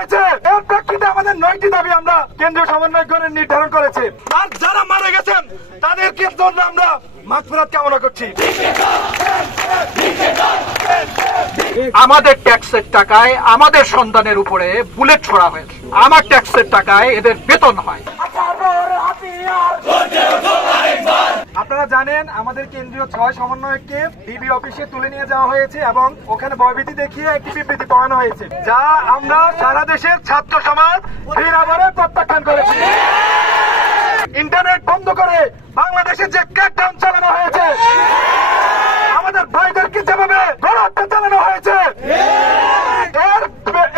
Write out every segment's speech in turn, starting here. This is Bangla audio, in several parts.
হয়েছে। এর প্রেক্ষিতে আমাদের 9টি দাবি আমরা কেন্দ্রীয় সমন্বয়কগণের নির্ধারণ করেছে। আর যারা মারা গেছেন তাদেরকে জন্য আমরা মাগফিরাত কামনা করছি। আমাদের ট্যাক্সের টাকায় আমাদের সন্তানের উপরে বুলেট ছোড়া হয়েছে। আমার ট্যাক্সের টাকায় এদের বেতন হয়। আপনারা জানেন আমাদের কেন্দ্রীয় 6 সমন্বয়ককে ডিবি অফিসে তুলে নিয়ে যাওয়া হয়েছে এবং ওখানে ভয়ভীতি দেখিয়ে একটি বিবৃতি পড়ানো হয়েছে, যা আমরা সারা দেশের ছাত্র সমাজ দৃঢ়ভাবে প্রত্যাখ্যান করেছি। ইন্টারনেট বন্ধ করে বাংলাদেশে যে ক্র্যাকডাউন চালানো হয়েছে, আমাদের ভাইদেরকে যেভাবে গণহত্যা চালানো হয়েছে,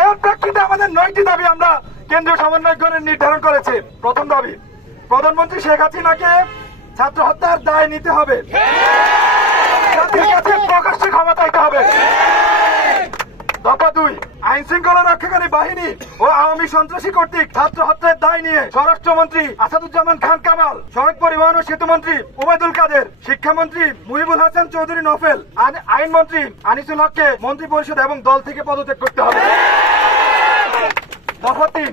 এর প্রেক্ষিতে আমাদের 9টি দাবি আমরা কেন্দ্রীয় সমন্বয়কগণের নির্ধারণ করেছে। প্রথম দাবি, প্রধানমন্ত্রী শেখ হাসিনাকে ছাত্র হত্যার দায় নিতে হবে, জাতির কাছে প্রকাশ্যে ক্ষমা চাইতে হবে। দফা 2, আইন শৃঙ্খলা রক্ষাকারী বাহিনী ও আওয়ামী সন্ত্রাসী কর্তৃক ছাত্র হত্যার দায় নিয়ে স্বরাষ্ট্রমন্ত্রী আসাদুজ্জামান খান কামাল, সড়ক পরিবহন ও সেতু মন্ত্রী ওবায়দুল কাদের, শিক্ষামন্ত্রী মুহিবুল হাসান চৌধুরী নফেল, আইনমন্ত্রী আনিসুল হককে মন্ত্রী পরিষদ এবং দল থেকে পদত্যাগ করতে হবে। দফা 3,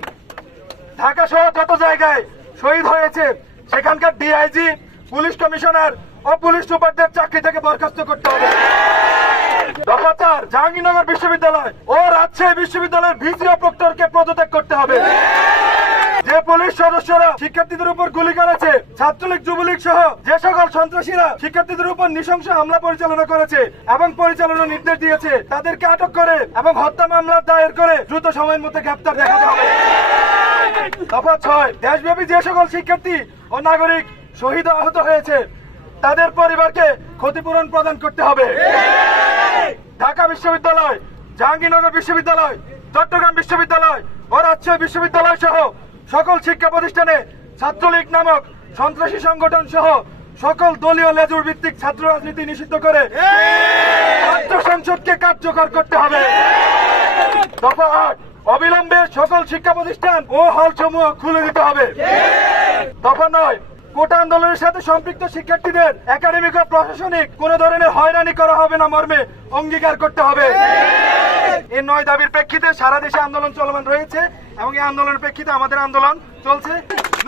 ঢাকা সহ যত জায়গায় শহীদ হয়েছে সেখানকার ডিআইজি, পুলিশ কমিশনার ও পুলিশ সুপারদের চাকরি থেকে বরখাস্ত করতে হবে। দফা 4, জাহাঙ্গীরনগর বিশ্ববিদ্যালয় ও রাজশাহী বিশ্ববিদ্যালয়ের ভিসি ও প্রক্টরকে পদত্যাগ করতে হবে। যে পুলিশ সদস্যরা শিক্ষার্থীদের উপর গুলি করেছে, ছাত্রলীগ যুবলীগ সহ যে সকল সন্ত্রাসীরা শিক্ষার্থীদের উপর নৃশংস হামলা পরিচালনা করেছে এবং পরিচালনার নির্দেশ দিয়েছে, তাদেরকে আটক করে এবং হত্যা মামলা দায়ের করে দ্রুত সময়ের মধ্যে গ্রেফতার দেখাতে হবে। দফা 6, দেশব্যাপী যে সকল শিক্ষার্থী ও নাগরিক শহীদ আহত হয়েছে তাদের পরিবারকে ক্ষতিপূরণ প্রদান করতে হবে। ঢাকা বিশ্ববিদ্যালয়, জাহাঙ্গীরনগর বিশ্ববিদ্যালয়, চট্টগ্রাম বিশ্ববিদ্যালয় ও রাজশাহী বিশ্ববিদ্যালয় সহ সকল শিক্ষা প্রতিষ্ঠানে ছাত্রলীগ নামক সন্ত্রাসী সংগঠন সহ সকল দলীয় লেজুর ভিত্তিক ছাত্র রাজনীতি নিষিদ্ধ করে ছাত্র সংসদকে কার্যকর করতে হবে। দফা 8, অবিলম্বে সকল শিক্ষা প্রতিষ্ঠান ও হলসমূহ খুলে দিতে হবে। দফা 9, কোটা আন্দোলনের সাথে সম্পৃক্ত শিক্ষার্থীদের একাডেমিক ও প্রশাসনিক কোন ধরনের হয়রানি করা হবে না মর্মে অঙ্গীকার করতে হবে। এই 9 দাবির প্রেক্ষিতে সারা দেশে আন্দোলন চলমান রয়েছে এবং এই আন্দোলনের প্রেক্ষিতে আমাদের আন্দোলন চলছে।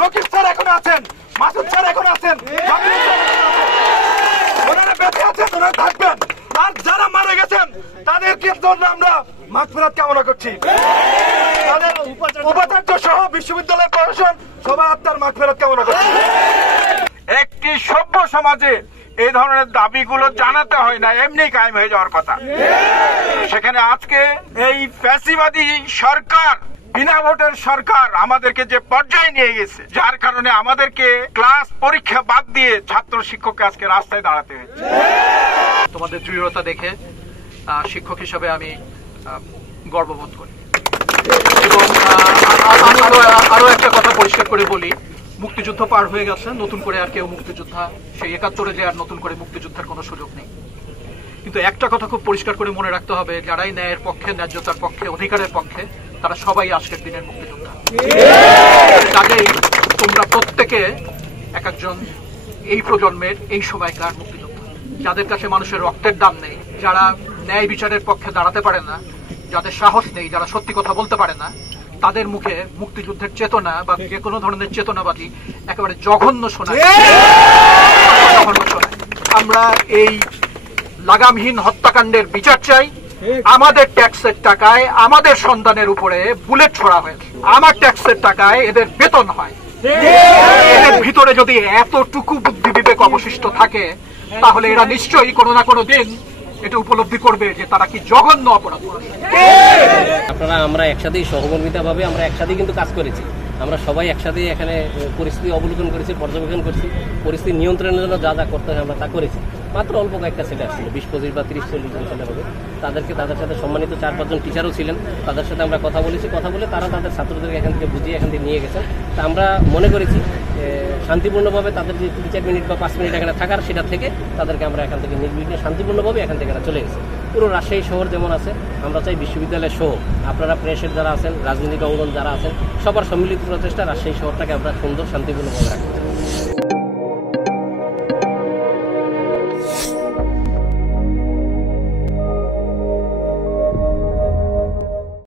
নকিব স্যার এখন আছেন, মাসুদ স্যার এখন আছেন, ওনারা বেঁচে আছেন, ওনারা থাকবেন। আর যারা মারা গেছেন তাদেরকে জন্য আমরা মাগফিরাত কামনা করছি। তাদের উপাচার্য সহ বিশ্ববিদ্যালয় প্রশাসন সবাই আত্মার মাগফিরাত কামনা করছি। একটি সভ্য সমাজে এই ধরনের দাবিগুলো জানাতে হয় না, এমনি কায়েম হয়ে যাওয়ার কথা। সেখানে আজকে এই ফ্যাসিবাদী সরকার, বিনা ভোটের সরকার আমাদেরকে যে পর্যায়ে নিয়ে গেছে, যার কারণে আমাদেরকে ক্লাস পরীক্ষা বাদ দিয়ে ছাত্র শিক্ষককে আজকে রাস্তায় দাঁড়াতে হয়েছে। তোমাদের দৃঢ়তা দেখে শিক্ষক হিসাবে আমি গর্ববোধ করি। এবং আরো একটা কথা পরিষ্কার করে বলি, মুক্তিযুদ্ধ পার হয়ে গেছে, নতুন করে আর কেউ মুক্তিযোদ্ধা সেই 71-এ যে আর নতুন করে মুক্তিযুদ্ধের কোনো সুযোগ নেই। কিন্তু একটা কথা খুব পরিষ্কার করে মনে রাখতে হবে, যারাই ন্যায়ের পক্ষে, ন্যায্যতার পক্ষে, অধিকারের পক্ষে, তারা সবাই আজকের দিনের মুক্তিযোদ্ধা। কাজেই তোমরা প্রত্যেকে এক একজন এই প্রজন্মের এই সময়কার মুক্তিযোদ্ধা, যাদের কাছে মানুষের রক্তের দাম নেই, যারা ন্যায় বিচারের পক্ষে দাঁড়াতে পারে না, যাদের সাহস নেই, যারা সত্যি কথা বলতে পারে না, তাদের মুখে মুক্তিযুদ্ধের চেতনা বা যে কোনো ধরনের চেতনাবাদী একেবারে জঘন্য শোনায়। আমরা এই লাগামহীন হত্যাকাণ্ডের বিচার চাই। আমাদের ট্যাক্সের টাকায় আমাদের সন্তানের উপরে বুলেট ছোড়া হয়েছে। আমার ট্যাক্সের টাকায় এদের বেতন হয়। এদের ভিতরে যদি এতটুকু বুদ্ধি বিবেক অবশিষ্ট থাকে, তাহলে এরা নিশ্চয়ই কোনো না কোনো দিন এটা উপলব্ধি করবে যে তারা কি জঘন্য অপরাধ করেছে। আপনারা আমরা একসাথেই সহমর্মিতা ভাবে আমরা একসাথেই কিন্তু কাজ করেছি। আমরা সবাই একসাথে এখানে পরিস্থিতি অবলোকন করেছি, পর্যবেক্ষণ করছি, পরিস্থিতি নিয়ন্ত্রণের জন্য যা যা করতে হয় আমরা তা করেছি। মাত্র অল্প কয়েকটা সেট আসছিল, 20-25 বা 30-40 জন সেটা হবে। তাদের সাথে সম্মানিত 4-5 জন টিচারও ছিলেন, তাদের সাথে আমরা কথা বলেছি। কথা বলে তারা তাদের ছাত্রদেরকে এখান থেকে বুঝিয়ে এখান থেকে নিয়ে গেছেন। তা আমরা মনে করেছি শান্তিপূর্ণভাবে তাদের যে 3-4 মিনিট বা 5 মিনিট এখানে থাকার, সেটা থেকে তাদেরকে আমরা এখান থেকে নির্বিঘ্নে শান্তিপূর্ণভাবে এখান থেকে চলে গেছি। পুরো রাজশাহী শহর যেমন আছে, আমরা চাই বিশ্ববিদ্যালয় সহ আপনারা প্রেসের যারা আছেন, রাজনৈতিক অঙ্গন যারা আছেন, সবার সম্মিলিত প্রচেষ্টা রাজশাহী শহরটাকে আমরা সুন্দর শান্তিপূর্ণভাবে রাখতে চাই।